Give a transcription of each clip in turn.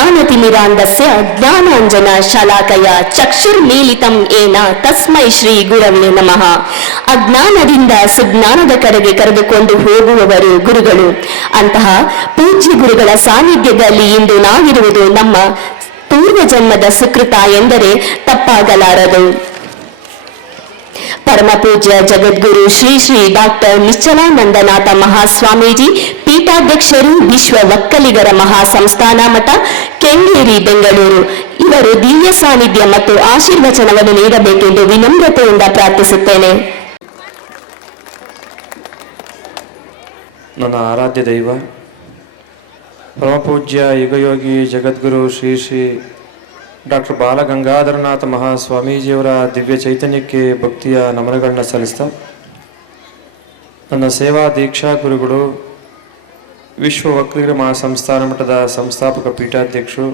ಅಜ್ಞಾನತಿಮಿರಾಂಧಸ್ಯ ಜ್ಞಾನಾಂಜನ ಶಲಾಕಯ ಚಕ್ಷುರ್ಮೀಲಿತಂ ಏನ ತಸ್ಮೈ ಶ್ರೀ ಗುರವೇ ನಮಃ. ಅಜ್ಞಾನದಿಂದ ಸುಜ್ಞಾನದ ಕಡೆಗೆ ಕರೆದುಕೊಂಡು ಹೋಗುವವರು ಗುರುಗಳು. ಅಂತಹ ಪೂಜ್ಯ ಗುರುಗಳ ಸಾನ್ನಿಧ್ಯದಲ್ಲಿ ಇಂದು ನಾವಿರುವುದು ನಮ್ಮ ಪೂರ್ವ ಜನ್ಮದ ಸುಕೃತ ಎಂದರೆ ತಪ್ಪಾಗಲಾರದು. ಪರಮ ಪೂಜ್ಯ ಜಗದ್ಗುರು ಶ್ರೀ ಶ್ರೀ ಡಾಕ್ಟರ್ ನಿಶ್ಚಲಾನಂದನಾಥ ಮಹಾಸ್ವಾಮೀಜಿ, ಪೀಠಾಧ್ಯಕ್ಷರು, ವಿಶ್ವ ಒಕ್ಕಲಿಗರ ಮಹಾಸಂಸ್ಥಾನ ಮಠ, ಕೆಂಗೇರಿ, ಬೆಂಗಳೂರು, ಇವರು ದಿವ್ಯ ಸಾನ್ನಿಧ್ಯ ಮತ್ತು ಆಶೀರ್ವಚನವನ್ನು ನೀಡಬೇಕೆಂದು ವಿನಮ್ರತೆಯಿಂದ ಪ್ರಾರ್ಥಿಸುತ್ತೇನೆ. ನನ್ನ ಆರಾಧ್ಯ ದೈವ ಪರಮಪೂಜ್ಯ ಯುಗಯೋಗಿ ಜಗದ್ಗುರು ಶ್ರೀ ಶ್ರೀ ಡಾಕ್ಟರ್ ಬಾಲಗಂಗಾಧರನಾಥ ಮಹಾಸ್ವಾಮೀಜಿಯವರ ದಿವ್ಯ ಚೈತನ್ಯಕ್ಕೆ ಭಕ್ತಿಯ ನಮನಗಳನ್ನ ಸಲ್ಲಿಸ್ತಾ, ನನ್ನ ಸೇವಾ ದೀಕ್ಷಾ ಗುರುಗಳು, ವಿಶ್ವ ಒಕ್ಕಲಿಗರ ಮಹಾಸಂಸ್ಥಾನ ಮಠದ ಸಂಸ್ಥಾಪಕ ಪೀಠಾಧ್ಯಕ್ಷರು,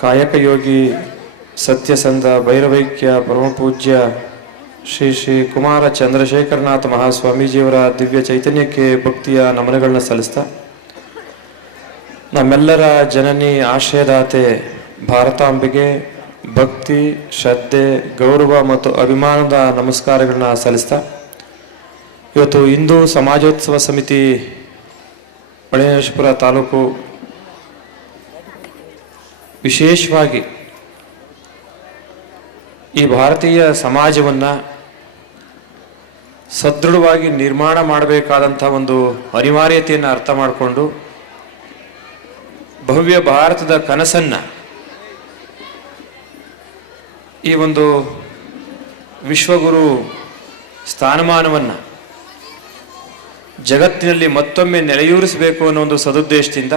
ಕಾಯಕ ಯೋಗಿ ಸತ್ಯಸಂಧ ಭೈರವೈಕ್ಯ ಪರಮಪೂಜ್ಯ ಶ್ರೀ ಶ್ರೀ ಕುಮಾರ ಚಂದ್ರಶೇಖರನಾಥ ಮಹಾಸ್ವಾಮೀಜಿಯವರ ದಿವ್ಯ ಚೈತನ್ಯಕ್ಕೆ ಭಕ್ತಿಯ ನಮನಗಳನ್ನ ಸಲ್ಲಿಸ್ತಾ, ನಮ್ಮೆಲ್ಲರ ಜನನಿ ಆಶ್ರಯದಾತೆ ಭಾರತಾಂಬೆಗೆ ಭಕ್ತಿ, ಶ್ರದ್ಧೆ, ಗೌರವ ಮತ್ತು ಅಭಿಮಾನದ ನಮಸ್ಕಾರಗಳನ್ನ ಸಲ್ಲಿಸ್ತಾ, ಇವತ್ತು ಹಿಂದೂ ಸಮಾಜೋತ್ಸವ ಸಮಿತಿ ಹೊಳೆನರಸೀಪುರ ತಾಲೂಕು ವಿಶೇಷವಾಗಿ ಈ ಭಾರತೀಯ ಸಮಾಜವನ್ನು ಸದೃಢವಾಗಿ ನಿರ್ಮಾಣ ಮಾಡಬೇಕಾದಂಥ ಒಂದು ಅನಿವಾರ್ಯತೆಯನ್ನು ಅರ್ಥ ಮಾಡಿಕೊಂಡು ಭವ್ಯ ಭಾರತದ ಕನಸನ್ನು ಈ ಒಂದು ವಿಶ್ವಗುರು ಸ್ಥಾನಮಾನವನ್ನು ಜಗತ್ತಿನಲ್ಲಿ ಮತ್ತೊಮ್ಮೆ ನೆಲೆಯೂರಿಸಬೇಕು ಅನ್ನೋ ಒಂದು ಸದುದ್ದೇಶದಿಂದ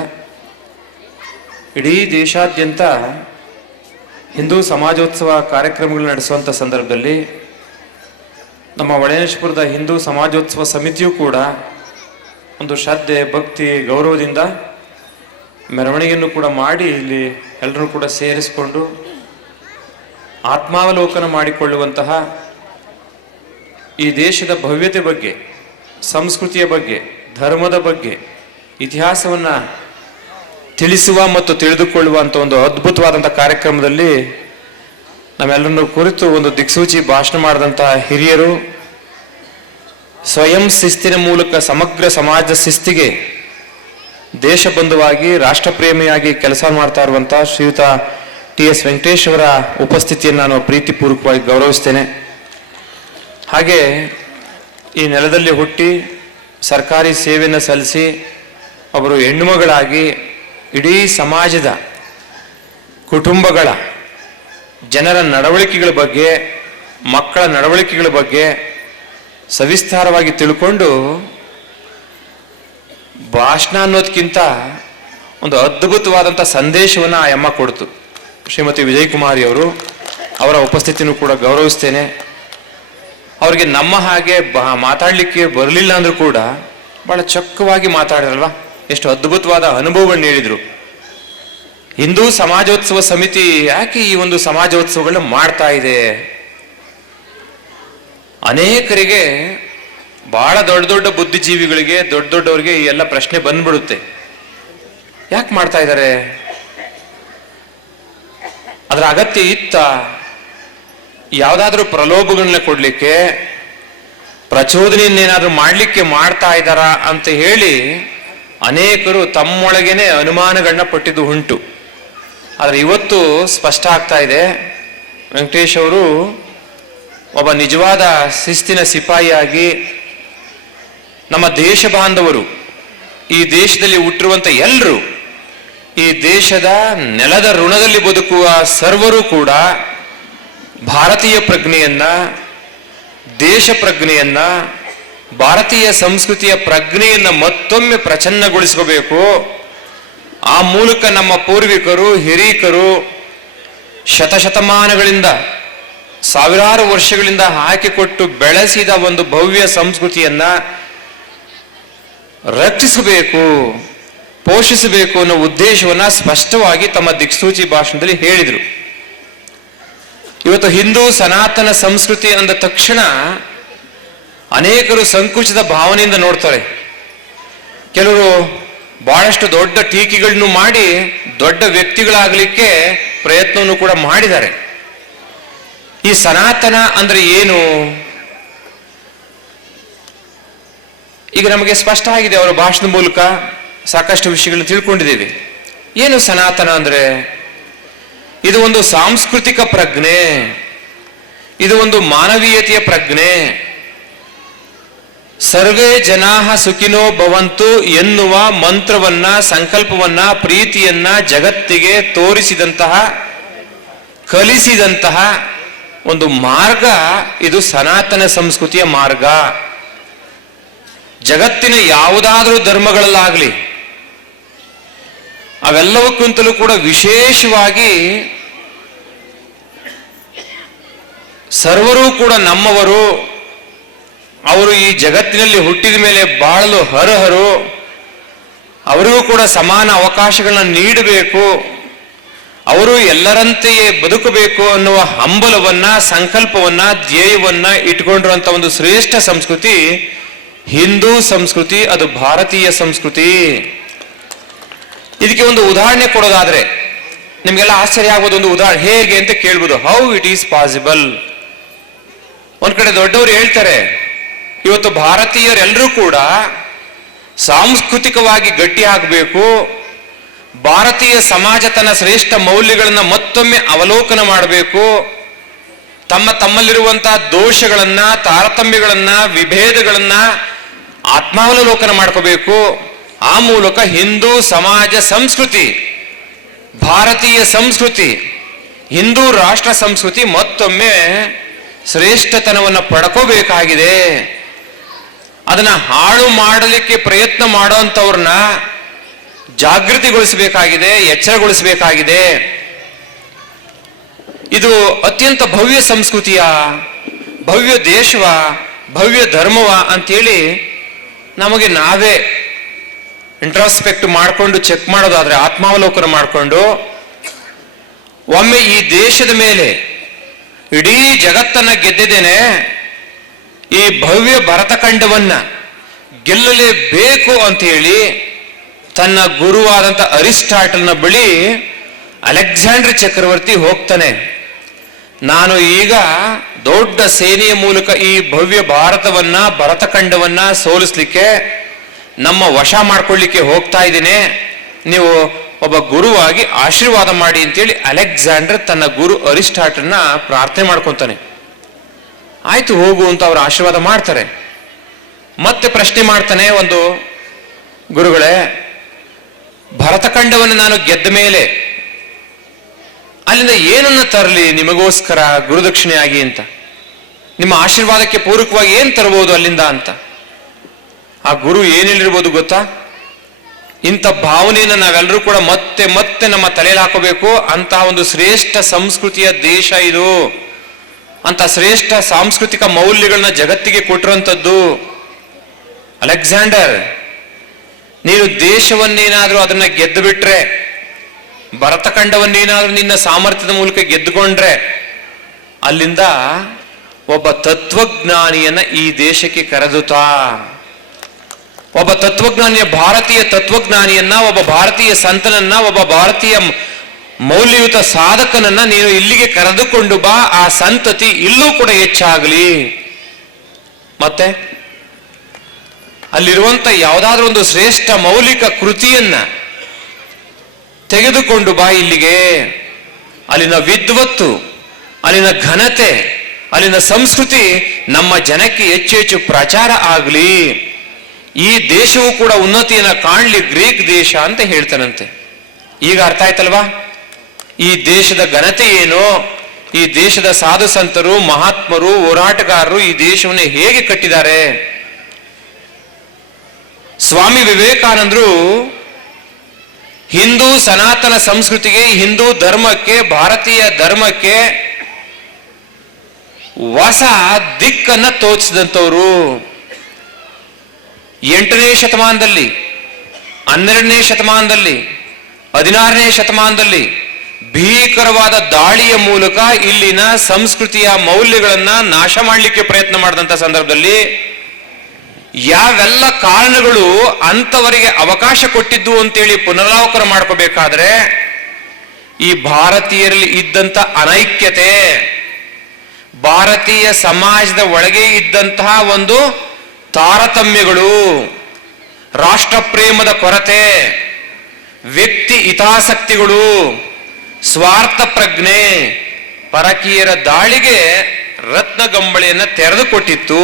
ಇಡೀ ದೇಶಾದ್ಯಂತ ಹಿಂದೂ ಸಮಾಜೋತ್ಸವ ಕಾರ್ಯಕ್ರಮಗಳು ನಡೆಸುವಂಥ ಸಂದರ್ಭದಲ್ಲಿ ನಮ್ಮ ಹೊಳೆನರಸೀಪುರದ ಹಿಂದೂ ಸಮಾಜೋತ್ಸವ ಸಮಿತಿಯೂ ಕೂಡ ಒಂದು ಶ್ರದ್ಧೆ, ಭಕ್ತಿ, ಗೌರವದಿಂದ ಮೆರವಣಿಗೆಯನ್ನು ಕೂಡ ಮಾಡಿ ಇಲ್ಲಿ ಎಲ್ಲರೂ ಕೂಡ ಸೇರಿಸಿಕೊಂಡು ಆತ್ಮಾವಲೋಕನ ಮಾಡಿಕೊಳ್ಳುವಂತಹ ಈ ದೇಶದ ಭವ್ಯತೆ ಬಗ್ಗೆ, ಸಂಸ್ಕೃತಿಯ ಬಗ್ಗೆ, ಧರ್ಮದ ಬಗ್ಗೆ, ಇತಿಹಾಸವನ್ನು ತಿಳಿಸುವ ಮತ್ತು ತಿಳಿದುಕೊಳ್ಳುವಂಥ ಒಂದು ಅದ್ಭುತವಾದಂಥ ಕಾರ್ಯಕ್ರಮದಲ್ಲಿ ನಮ್ಮೆಲ್ಲರನ್ನು ಕುರಿತು ಒಂದು ದಿಕ್ಸೂಚಿ ಭಾಷಣ ಮಾಡಿದಂತಹ ಹಿರಿಯರು, ಸ್ವಯಂ ಶಿಸ್ತಿನ ಮೂಲಕ ಸಮಗ್ರ ಸಮಾಜ ಶಿಸ್ತಿಗೆ ದೇಶಬಂಧುವಾಗಿ, ರಾಷ್ಟ್ರಪ್ರೇಮಿಯಾಗಿ ಕೆಲಸ ಮಾಡ್ತಾ ಇರುವಂಥ ಶ್ರೀಯುತ ಟಿ.ಎಸ್. ವೆಂಕಟೇಶ್ ಅವರ ಉಪಸ್ಥಿತಿಯನ್ನು ನಾನು ಪ್ರೀತಿಪೂರ್ವಕವಾಗಿ ಗೌರವಿಸ್ತೇನೆ. ಹಾಗೆ ಈ ನೆಲದಲ್ಲಿ ಹುಟ್ಟಿ ಸರ್ಕಾರಿ ಸೇವೆಯನ್ನು ಸಲ್ಲಿಸಿ ಅವರು ಹೆಣ್ಣುಮಗಳಾಗಿ ಇಡೀ ಸಮಾಜದ, ಕುಟುಂಬಗಳ, ಜನರ ನಡವಳಿಕೆಗಳ ಬಗ್ಗೆ, ಮಕ್ಕಳ ನಡವಳಿಕೆಗಳ ಬಗ್ಗೆ ಸವಿಸ್ತಾರವಾಗಿ ತಿಳ್ಕೊಂಡು ಭಾಷಣ ಅನ್ನೋದಕ್ಕಿಂತ ಒಂದು ಅದ್ಭುತವಾದಂಥ ಸಂದೇಶವನ್ನು ಆ ಅಮ್ಮ ಕೊಡ್ತು. ಶ್ರೀಮತಿ ವಿಜಯಕುಮಾರಿ ಅವರು, ಅವರ ಉಪಸ್ಥಿತಿನೂ ಕೂಡ ಗೌರವಿಸ್ತೇನೆ. ಅವರಿಗೆ ನಮ್ಮ ಹಾಗೆ ಮಾತಾಡಲಿಕ್ಕೆ ಬರಲಿಲ್ಲ ಅಂದರೂ ಕೂಡ ಬಹಳ ಚೊಕ್ಕವಾಗಿ ಮಾತಾಡಿರಲ್ವ, ಎಷ್ಟು ಅದ್ಭುತವಾದ ಅನುಭವವನ್ನು ನೀಡಿದರು. ಹಿಂದೂ ಸಮಾಜೋತ್ಸವ ಸಮಿತಿ ಯಾಕೆ ಈ ಒಂದು ಸಮಾಜೋತ್ಸವಗಳನ್ನ ಮಾಡ್ತಾ ಇದೆ? ಅನೇಕರಿಗೆ, ಬಹಳ ದೊಡ್ಡ ದೊಡ್ಡ ಬುದ್ಧಿಜೀವಿಗಳಿಗೆ, ದೊಡ್ಡ ದೊಡ್ಡವರಿಗೆ ಈ ಎಲ್ಲ ಪ್ರಶ್ನೆ ಬಂದ್ಬಿಡುತ್ತೆ, ಯಾಕೆ ಮಾಡ್ತಾ ಇದ್ದಾರೆ? ಅದರ ಅಗತ್ಯ ಇತ್ತ? ಯಾವುದಾದ್ರೂ ಪ್ರಲೋಭಗಳನ್ನ ಕೊಡ್ಲಿಕ್ಕೆ, ಪ್ರಚೋದನೆಯನ್ನೇನಾದ್ರೂ ಮಾಡಲಿಕ್ಕೆ ಮಾಡ್ತಾ ಇದ್ದಾರಾ ಅಂತ ಹೇಳಿ ಅನೇಕರು ತಮ್ಮೊಳಗೇನೆ ಅನುಮಾನಗಳನ್ನ ಪಟ್ಟಿದ್ದು ಉಂಟು. ಆದರೆ ಇವತ್ತು ಸ್ಪಷ್ಟ ಆಗ್ತಾ ಇದೆ, ವೆಂಕಟೇಶ್ ಅವರು ಒಬ್ಬ ನಿಜವಾದ ಶಿಸ್ತಿನ ಸಿಪಾಯಿಯಾಗಿ ನಮ್ಮ ದೇಶ ಬಾಂಧವರು, ಈ ದೇಶದಲ್ಲಿ ಹುಟ್ಟಿರುವಂಥ ಎಲ್ಲರೂ, ಈ ದೇಶದ ನೆಲದ ಋಣದಲ್ಲಿ ಬದುಕುವ ಸರ್ವರೂ ಕೂಡ ಭಾರತೀಯ ಪ್ರಜ್ಞೆಯನ್ನ, ದೇಶ ಪ್ರಜ್ಞೆಯನ್ನ, ಭಾರತೀಯ ಸಂಸ್ಕೃತಿಯ ಪ್ರಜ್ಞೆಯನ್ನ ಮತ್ತೊಮ್ಮೆ ಪ್ರಚನ್ನಗೊಳಿಸಬೇಕು. ಆ ಮೂಲಕ ನಮ್ಮ ಪೂರ್ವಿಕರು, ಹಿರೀಕರು ಶತಶತಮಾನಗಳಿಂದ, ಸಾವಿರಾರು ವರ್ಷಗಳಿಂದ ಹಾಕಿಕೊಟ್ಟು ಬೆಳೆಸಿದ ಒಂದು ಭವ್ಯ ಸಂಸ್ಕೃತಿಯನ್ನ ರಕ್ಷಿಸಬೇಕು, ಪೋಷಿಸಬೇಕು ಅನ್ನೋ ಉದ್ದೇಶವನ್ನ ಸ್ಪಷ್ಟವಾಗಿ ತಮ್ಮ ದಿಕ್ಸೂಚಿ ಭಾಷಣದಲ್ಲಿ ಹೇಳಿದರು. ಇವತ್ತು ಹಿಂದೂ ಸನಾತನ ಸಂಸ್ಕೃತಿ ಅಂದ ತಕ್ಷಣ ಅನೇಕರು ಸಂಕುಚಿತ ಭಾವನೆಯಿಂದ ನೋಡ್ತಾರೆ. ಕೆಲವರು ಬಹಳಷ್ಟು ದೊಡ್ಡ ಟೀಕೆಗಳನ್ನು ಮಾಡಿ ದೊಡ್ಡ ವ್ಯಕ್ತಿಗಳಾಗಲಿಕ್ಕೆ ಪ್ರಯತ್ನವನ್ನು ಕೂಡ ಮಾಡಿದ್ದಾರೆ. ಈ ಸನಾತನ ಅಂದ್ರೆ ಏನು? ಈಗ ನಮಗೆ ಸ್ಪಷ್ಟ ಆಗಿದೆ, ಅವರ ಭಾಷಣದ ಮೂಲಕ ಸಾಕಷ್ಟು ವಿಷಯಗಳನ್ನು ತಿಳ್ಕೊಂಡಿದ್ದೀವಿ. ಏನು ಸನಾತನ ಅಂದ್ರೆ? ಇದು ಒಂದು ಸಾಂಸ್ಕೃತಿಕ ಪ್ರಜ್ಞೆ, ಇದು ಒಂದು ಮಾನವೀಯತೆಯ ಪ್ರಜ್ಞೆ. ಸರ್ವೇ ಜನಾಹ ಸುಖಿನೋ ಭವಂತು ಎನ್ನುವ ಮಂತ್ರವನ್ನ, ಸಂಕಲ್ಪವನ್ನ, ಪ್ರೀತಿಯನ್ನ ಜಗತ್ತಿಗೆ ತೋರಿಸಿದಂತಹ, ಕಲಿಸಿದಂತಹ ಒಂದು ಮಾರ್ಗ ಇದು ಸನಾತನ ಸಂಸ್ಕೃತಿಯ ಮಾರ್ಗ. ಜಗತ್ತಿನ ಯಾವುದಾದ್ರೂ ಧರ್ಮಗಳಲ್ಲಾಗಲಿ, ಅವೆಲ್ಲವಕ್ಕಿಂತಲೂ ಕೂಡ ವಿಶೇಷವಾಗಿ ಸರ್ವರೂ ಕೂಡ ನಮ್ಮವರು, ಅವರು ಈ ಜಗತ್ತಿನಲ್ಲಿ ಹುಟ್ಟಿದ ಮೇಲೆ ಬಾಳಲು ಅರ್ಹರು, ಅವರಿಗೂ ಕೂಡ ಸಮಾನ ಅವಕಾಶಗಳನ್ನ ನೀಡಬೇಕು, ಅವರು ಎಲ್ಲರಂತೆಯೇ ಬದುಕಬೇಕು ಅನ್ನುವ ಹಂಬಲವನ್ನ, ಸಂಕಲ್ಪವನ್ನ, ಧ್ಯೇಯವನ್ನ ಇಟ್ಕೊಂಡಿರುವಂತ ಒಂದು ಶ್ರೇಷ್ಠ ಸಂಸ್ಕೃತಿ ಹಿಂದೂ ಸಂಸ್ಕೃತಿ, ಅದು ಭಾರತೀಯ ಸಂಸ್ಕೃತಿ. ಇದಕ್ಕೆ ಒಂದು ಉದಾಹರಣೆ ಕೊಡೋದಾದ್ರೆ ನಿಮ್ಗೆಲ್ಲ ಆಶ್ಚರ್ಯ ಆಗೋದು. ಒಂದು ಉದಾಹರಣೆ ಹೇಗೆ ಅಂತ ಕೇಳ್ಬೋದು. How it is possible? ಒಂದ್ ಕಡೆ ದೊಡ್ಡವರು ಹೇಳ್ತಾರೆ, ಇವತ್ತು ಭಾರತೀಯರೆಲ್ಲರೂ ಕೂಡ ಸಾಂಸ್ಕೃತಿಕವಾಗಿ ಗಟ್ಟಿ ಆಗಬೇಕು, ಭಾರತೀಯ ಸಮಾಜ ತನ್ನ ಶ್ರೇಷ್ಠ ಮೌಲ್ಯಗಳನ್ನ ಮತ್ತೊಮ್ಮೆ ಅವಲೋಕನ ಮಾಡಬೇಕು, ತಮ್ಮಲ್ಲಿರುವಂತಹ ದೋಷಗಳನ್ನ, ತಾರತಮ್ಯಗಳನ್ನ, ವಿಭೇದಗಳನ್ನ ಆತ್ಮಾವಲೋಕನ ಮಾಡ್ಕೋಬೇಕು. ಆ ಮೂಲಕ ಹಿಂದೂ ಸಮಾಜ ಸಂಸ್ಕೃತಿ, ಭಾರತೀಯ ಸಂಸ್ಕೃತಿ, ಹಿಂದೂ ರಾಷ್ಟ್ರ ಸಂಸ್ಕೃತಿ ಮತ್ತೊಮ್ಮೆ ಶ್ರೇಷ್ಠತನವನ್ನು ಪಡ್ಕೋಬೇಕಾಗಿದೆ. ಅದನ್ನ ಹಾಳು ಮಾಡಲಿಕ್ಕೆ ಪ್ರಯತ್ನ ಮಾಡೋಂಥವ್ರನ್ನ ಜಾಗೃತಿಗೊಳಿಸಬೇಕಾಗಿದೆ, ಎಚ್ಚರಗೊಳಿಸಬೇಕಾಗಿದೆ. ಇದು ಅತ್ಯಂತ ಭವ್ಯ ಸಂಸ್ಕೃತಿಯ, ಭವ್ಯ ದೇಶವ, ಭವ್ಯ ಧರ್ಮವ ಅಂತೇಳಿ ನಮಗೆ ನಾವೇ ಇಂಟ್ರಾಸ್ಪೆಕ್ಟ್ ಮಾಡಿಕೊಂಡು ಚೆಕ್ ಮಾಡೋದಾದ್ರೆ, ಆತ್ಮಾವಲೋಕನ ಮಾಡಿಕೊಂಡು ಒಮ್ಮೆ ಈ ದೇಶದ ಮೇಲೆ ಇಡೀ ಜಗತ್ತನ್ನ ಗೆದ್ದಿದ್ದೇನೆ, ಈ ಭವ್ಯ ಭರತಖಂಡವನ್ನ ಗೆಲ್ಲಲೇಬೇಕು ಅಂತ ಹೇಳಿ ತನ್ನ ಗುರುವಾದಂಥ ಅರಿಸ್ಟಾಟಲ್ನ ಬಳಿ ಅಲೆಕ್ಸಾಂಡರ್ ಚಕ್ರವರ್ತಿ ಹೋಗ್ತಾನೆ. ನಾನು ಈಗ ದೊಡ್ಡ ಸೇನೆಯ ಮೂಲಕ ಈ ಭವ್ಯ ಭಾರತವನ್ನ, ಭರತಖಂಡವನ್ನ ಸೋಲಿಸ್ಲಿಕ್ಕೆ, ನಮ್ಮ ವಶ ಮಾಡ್ಕೊಳ್ಳಿಕ್ಕೆ ಹೋಗ್ತಾ ಇದ್ದೀನಿ, ನೀವು ಒಬ್ಬ ಗುರುವಾಗಿ ಆಶೀರ್ವಾದ ಮಾಡಿ ಅಂತೇಳಿ ಅಲೆಕ್ಸಾಂಡರ್ ತನ್ನ ಗುರು ಅರಿಸ್ಟಾಟಲ್ನ ಪ್ರಾರ್ಥನೆ ಮಾಡ್ಕೊತಾನೆ. ಆಯ್ತು ಹೋಗು ಅಂತ ಅವರು ಆಶೀರ್ವಾದ ಮಾಡ್ತಾರೆ. ಮತ್ತೆ ಪ್ರಶ್ನೆ ಮಾಡ್ತಾನೆ, ಒಂದು ಗುರುಗಳೇ, ಭರತಖಂಡವನ್ನು ನಾನು ಗೆದ್ದ ಮೇಲೆ ಅಲ್ಲಿಂದ ಏನನ್ನ ತರಲಿ ನಿಮಗೋಸ್ಕರ ಗುರುದಕ್ಷಿಣೆಯಾಗಿ ಅಂತ, ನಿಮ್ಮ ಆಶೀರ್ವಾದಕ್ಕೆ ಪೂರಕವಾಗಿ ಏನ್ ತರಬಹುದು ಅಲ್ಲಿಂದ ಅಂತ. ಆ ಗುರು ಏನ್ ಹೇಳಿರ್ಬೋದು ಗೊತ್ತಾ? ಇಂಥ ಭಾವನೆಯನ್ನು ನಾವೆಲ್ಲರೂ ಕೂಡ ಮತ್ತೆ ಮತ್ತೆ ನಮ್ಮ ತಲೆಯಲ್ಲಿ ಹಾಕೋಬೇಕು. ಅಂತಹ ಒಂದು ಶ್ರೇಷ್ಠ ಸಂಸ್ಕೃತಿಯ ದೇಶ ಇದು, ಅಂತ ಶ್ರೇಷ್ಠ ಸಾಂಸ್ಕೃತಿಕ ಮೌಲ್ಯಗಳನ್ನ ಜಗತ್ತಿಗೆ ಕೊಟ್ಟಿರುವಂಥದ್ದು. ಅಲೆಕ್ಸಾಂಡರ್, ನೀನು ದೇಶವನ್ನೇನಾದ್ರೂ ಅದನ್ನ ಗೆದ್ದು ಬಿಟ್ರೆ, ಭರತಖಂಡವನ್ನೇನಾದ್ರೂ ನಿನ್ನ ಸಾಮರ್ಥ್ಯದ ಮೂಲಕ ಗೆದ್ದುಕೊಂಡ್ರೆ, ಅಲ್ಲಿಂದ ಒಬ್ಬ ತತ್ವಜ್ಞಾನಿಯನ್ನ ಈ ದೇಶಕ್ಕೆ ಕರೆದುತ್ತಾ, ಒಬ್ಬ ತತ್ವಜ್ಞಾನಿಯ, ಭಾರತೀಯ ತತ್ವಜ್ಞಾನಿಯನ್ನ, ಒಬ್ಬ ಭಾರತೀಯ ಸಂತನನ್ನ, ಒಬ್ಬ ಭಾರತೀಯ ಮೌಲ್ಯಯುತ ಸಾಧಕನನ್ನ ನೀನು ಇಲ್ಲಿಗೆ ಕರೆದುಕೊಂಡು ಬಾ, ಆ ಸಂತತಿ ಇಲ್ಲೂ ಕೂಡ ಹೆಚ್ಚಾಗಲಿ. ಮತ್ತೆ ಅಲ್ಲಿರುವಂತ ಯಾವುದಾದ್ರೂ ಒಂದು ಶ್ರೇಷ್ಠ ಮೌಲಿಕ ಕೃತಿಯನ್ನ ತೆಗೆದುಕೊಂಡು ಬಾ ಇಲ್ಲಿಗೆ. ಅಲ್ಲಿನ ವಿದ್ವತ್ತು, ಅಲ್ಲಿನ ಘನತೆ, ಅಲ್ಲಿನ ಸಂಸ್ಕೃತಿ ನಮ್ಮ ಜನಕ್ಕೆ ಹೆಚ್ಚು ಹೆಚ್ಚು ಪ್ರಚಾರ ಆಗಲಿ. ಈ ದೇಶವು ಕೂಡ ಉನ್ನತಿಯನ್ನ ಕಾಣಲಿ, ಗ್ರೀಕ್ ದೇಶ ಅಂತ ಹೇಳ್ತಾನಂತೆ. ಈಗ ಅರ್ಥ ಆಯ್ತಲ್ವಾ ಈ ದೇಶದ ಘನತೆ ಏನು, ಈ ದೇಶದ ಸಾಧು ಸಂತರು, ಮಹಾತ್ಮರು, ಹೋರಾಟಗಾರರು ಈ ದೇಶವನ್ನು ಹೇಗೆ ಕಟ್ಟಿದ್ದಾರೆ. ಸ್ವಾಮಿ ವಿವೇಕಾನಂದರು ಹಿಂದೂ ಸನಾತನ ಸಂಸ್ಕೃತಿಗೆ, ಹಿಂದೂ ಧರ್ಮಕ್ಕೆ, ಭಾರತೀಯ ಧರ್ಮಕ್ಕೆ ಹೊಸ ದಿಕ್ಕನ್ನ ತೋರಿಸಿದಂಥವ್ರು. 8ನೇ ಶತಮಾನದಲ್ಲಿ, 12ನೇ ಶತಮಾನದಲ್ಲಿ, 16ನೇ ಶತಮಾನದಲ್ಲಿ ಭೀಕರವಾದ ದಾಳಿಯ ಮೂಲಕ ಇಲ್ಲಿನ ಸಂಸ್ಕೃತಿಯ ಮೌಲ್ಯಗಳನ್ನ ನಾಶ ಮಾಡಲಿಕ್ಕೆ ಪ್ರಯತ್ನ ಮಾಡಿದಂಥ ಸಂದರ್ಭದಲ್ಲಿ ಯಾವೆಲ್ಲ ಕಾರಣಗಳು ಅಂತವರಿಗೆ ಅವಕಾಶ ಕೊಟ್ಟಿದ್ದು ಅಂತೇಳಿ ಪುನರಾವಲೋಕನ ಮಾಡ್ಕೋಬೇಕಾದ್ರೆ ಈ ಭಾರತೀಯರಲ್ಲಿ ಇದ್ದಂಥ ಅನೈಕ್ಯತೆ, ಭಾರತೀಯ ಸಮಾಜದ ಒಳಗೆ ಇದ್ದಂತಹ ಒಂದು ತಾರತಮ್ಯಗಳು, ರಾಷ್ಟ್ರ ಪ್ರೇಮದ ಕೊರತೆ, ವ್ಯಕ್ತಿ ಹಿತಾಸಕ್ತಿಗಳು, ಸ್ವಾರ್ಥ ಪ್ರಜ್ಞೆ ಪರಕೀಯರ ದಾಳಿಗೆ ರತ್ನಗಂಬಳಿಯನ್ನ ತೆರೆದುಕೊಟ್ಟಿತ್ತು.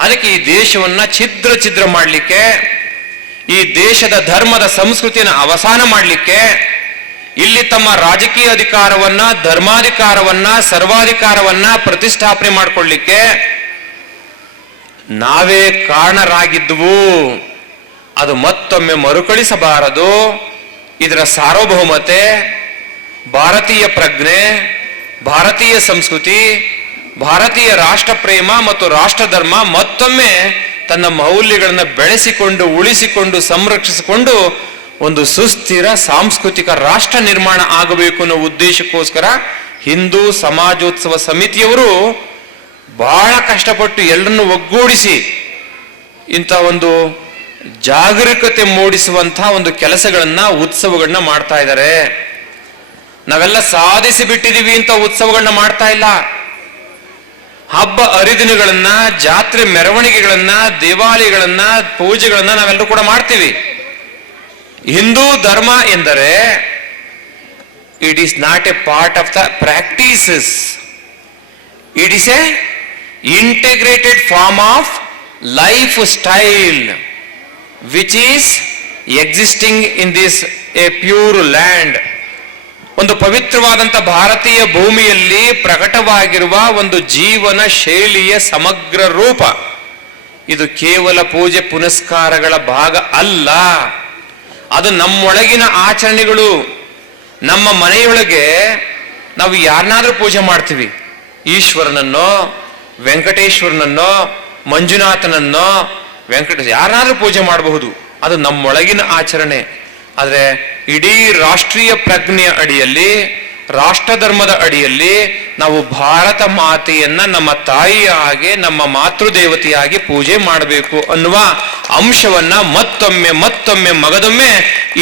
ಅದಕ್ಕೆ ಈ ದೇಶವನ್ನ ಛಿದ್ರ ಮಾಡಲಿಕ್ಕೆ, ಈ ದೇಶದ ಧರ್ಮದ ಸಂಸ್ಕೃತಿಯನ್ನು ಅವಸಾನ ಮಾಡಲಿಕ್ಕೆ, ಇಲ್ಲಿ ತಮ್ಮ ರಾಜಕೀಯ ಅಧಿಕಾರವನ್ನ, ಧರ್ಮಾಧಿಕಾರವನ್ನ, ಸರ್ವಾಧಿಕಾರವನ್ನ ಪ್ರತಿಷ್ಠಾಪನೆ ಮಾಡಿಕೊಳ್ಳಿಕ್ಕೆ ನಾವೇ ಕಾರಣರಾಗಿದ್ದುವು. ಅದು ಮತ್ತೊಮ್ಮೆ ಮರುಕಳಿಸಬಾರದು. ಇದರ ಸಾರ್ವಭೌಮತೆ, ಭಾರತೀಯ ಪ್ರಜ್ಞೆ, ಭಾರತೀಯ ಸಂಸ್ಕೃತಿ, ಭಾರತೀಯ ರಾಷ್ಟ್ರ ಪ್ರೇಮ ಮತ್ತು ರಾಷ್ಟ್ರಧರ್ಮ ಮತ್ತೊಮ್ಮೆ ತನ್ನ ಮೌಲ್ಯಗಳನ್ನು ಬೆಳೆಸಿಕೊಂಡು, ಉಳಿಸಿಕೊಂಡು, ಸಂರಕ್ಷಿಸಿಕೊಂಡು ಒಂದು ಸುಸ್ಥಿರ ಸಾಂಸ್ಕೃತಿಕ ರಾಷ್ಟ್ರ ನಿರ್ಮಾಣ ಆಗಬೇಕು ಅನ್ನೋ ಉದ್ದೇಶಕ್ಕೋಸ್ಕರ ಹಿಂದೂ ಸಮಾಜೋತ್ಸವ ಸಮಿತಿಯವರು ಬಹಳ ಕಷ್ಟಪಟ್ಟು ಎಲ್ಲರನ್ನು ಒಗ್ಗೂಡಿಸಿ ಇಂಥ ಒಂದು ಜಾಗರೂಕತೆ ಮೂಡಿಸುವಂತಹ ಒಂದು ಕೆಲಸಗಳನ್ನ, ಉತ್ಸವಗಳನ್ನ ಮಾಡ್ತಾ ಇದ್ದಾರೆ. ನಾವೆಲ್ಲ ಸಾಧಿಸಿ ಬಿಟ್ಟಿದೀವಿ ಅಂತ ಉತ್ಸವಗಳನ್ನ ಮಾಡ್ತಾ ಇಲ್ಲ. ಹಬ್ಬ ಹರಿದಿನಗಳನ್ನ, ಜಾತ್ರೆ ಮೆರವಣಿಗೆಗಳನ್ನ, ದೇವಾಲಯಗಳನ್ನ, ಪೂಜೆಗಳನ್ನ ನಾವೆಲ್ಲರೂ ಕೂಡ ಮಾಡ್ತೀವಿ. ಹಿಂದೂ ಧರ್ಮ ಎಂದರೆ it is not A part of the practices, it is A integrated farm of life style which is existing in this A pure land. ಒಂದು ಪವಿತ್ರವಾದಂಥ ಭಾರತೀಯ ಭೂಮಿಯಲ್ಲಿ ಪ್ರಕಟವಾಗಿರುವ ಒಂದು ಜೀವನ ಶೈಲಿಯ ಸಮಗ್ರ ರೂಪ. ಇದು ಕೇವಲ ಪೂಜೆ ಪುನಸ್ಕಾರಗಳ ಭಾಗ ಅಲ್ಲ. ಅದು ನಮ್ಮೊಳಗಿನ ಆಚರಣೆಗಳು. ನಮ್ಮ ಮನೆಯೊಳಗೆ ನಾವು ಯಾರನ್ನಾದ್ರೂ ಪೂಜೆ ಮಾಡ್ತೀವಿ, ಈಶ್ವರನನ್ನೋ, ವೆಂಕಟೇಶ್ವರನನ್ನೋ, ಮಂಜುನಾಥನನ್ನೋ, ಯಾರನ್ನಾದ್ರೂ ಪೂಜೆ ಮಾಡಬಹುದು. ಅದು ನಮ್ಮೊಳಗಿನ ಆಚರಣೆ. ಆದರೆ ಇಡೀ ರಾಷ್ಟ್ರೀಯ ಪ್ರಜ್ಞೆಯ ಅಡಿಯಲ್ಲಿ, ರಾಷ್ಟ್ರಧರ್ಮದ ಅಡಿಯಲ್ಲಿ ನಾವು ಭಾರತ ಮಾತೆಯನ್ನ ನಮ್ಮ ತಾಯಿಯ ಹಾಗೆ, ನಮ್ಮ ಮಾತೃದೇವತೆಯಾಗಿ ಪೂಜೆ ಮಾಡಬೇಕು ಅನ್ನುವ ಅಂಶವನ್ನ ಮತ್ತೊಮ್ಮೆ ಮಗದೊಮ್ಮೆ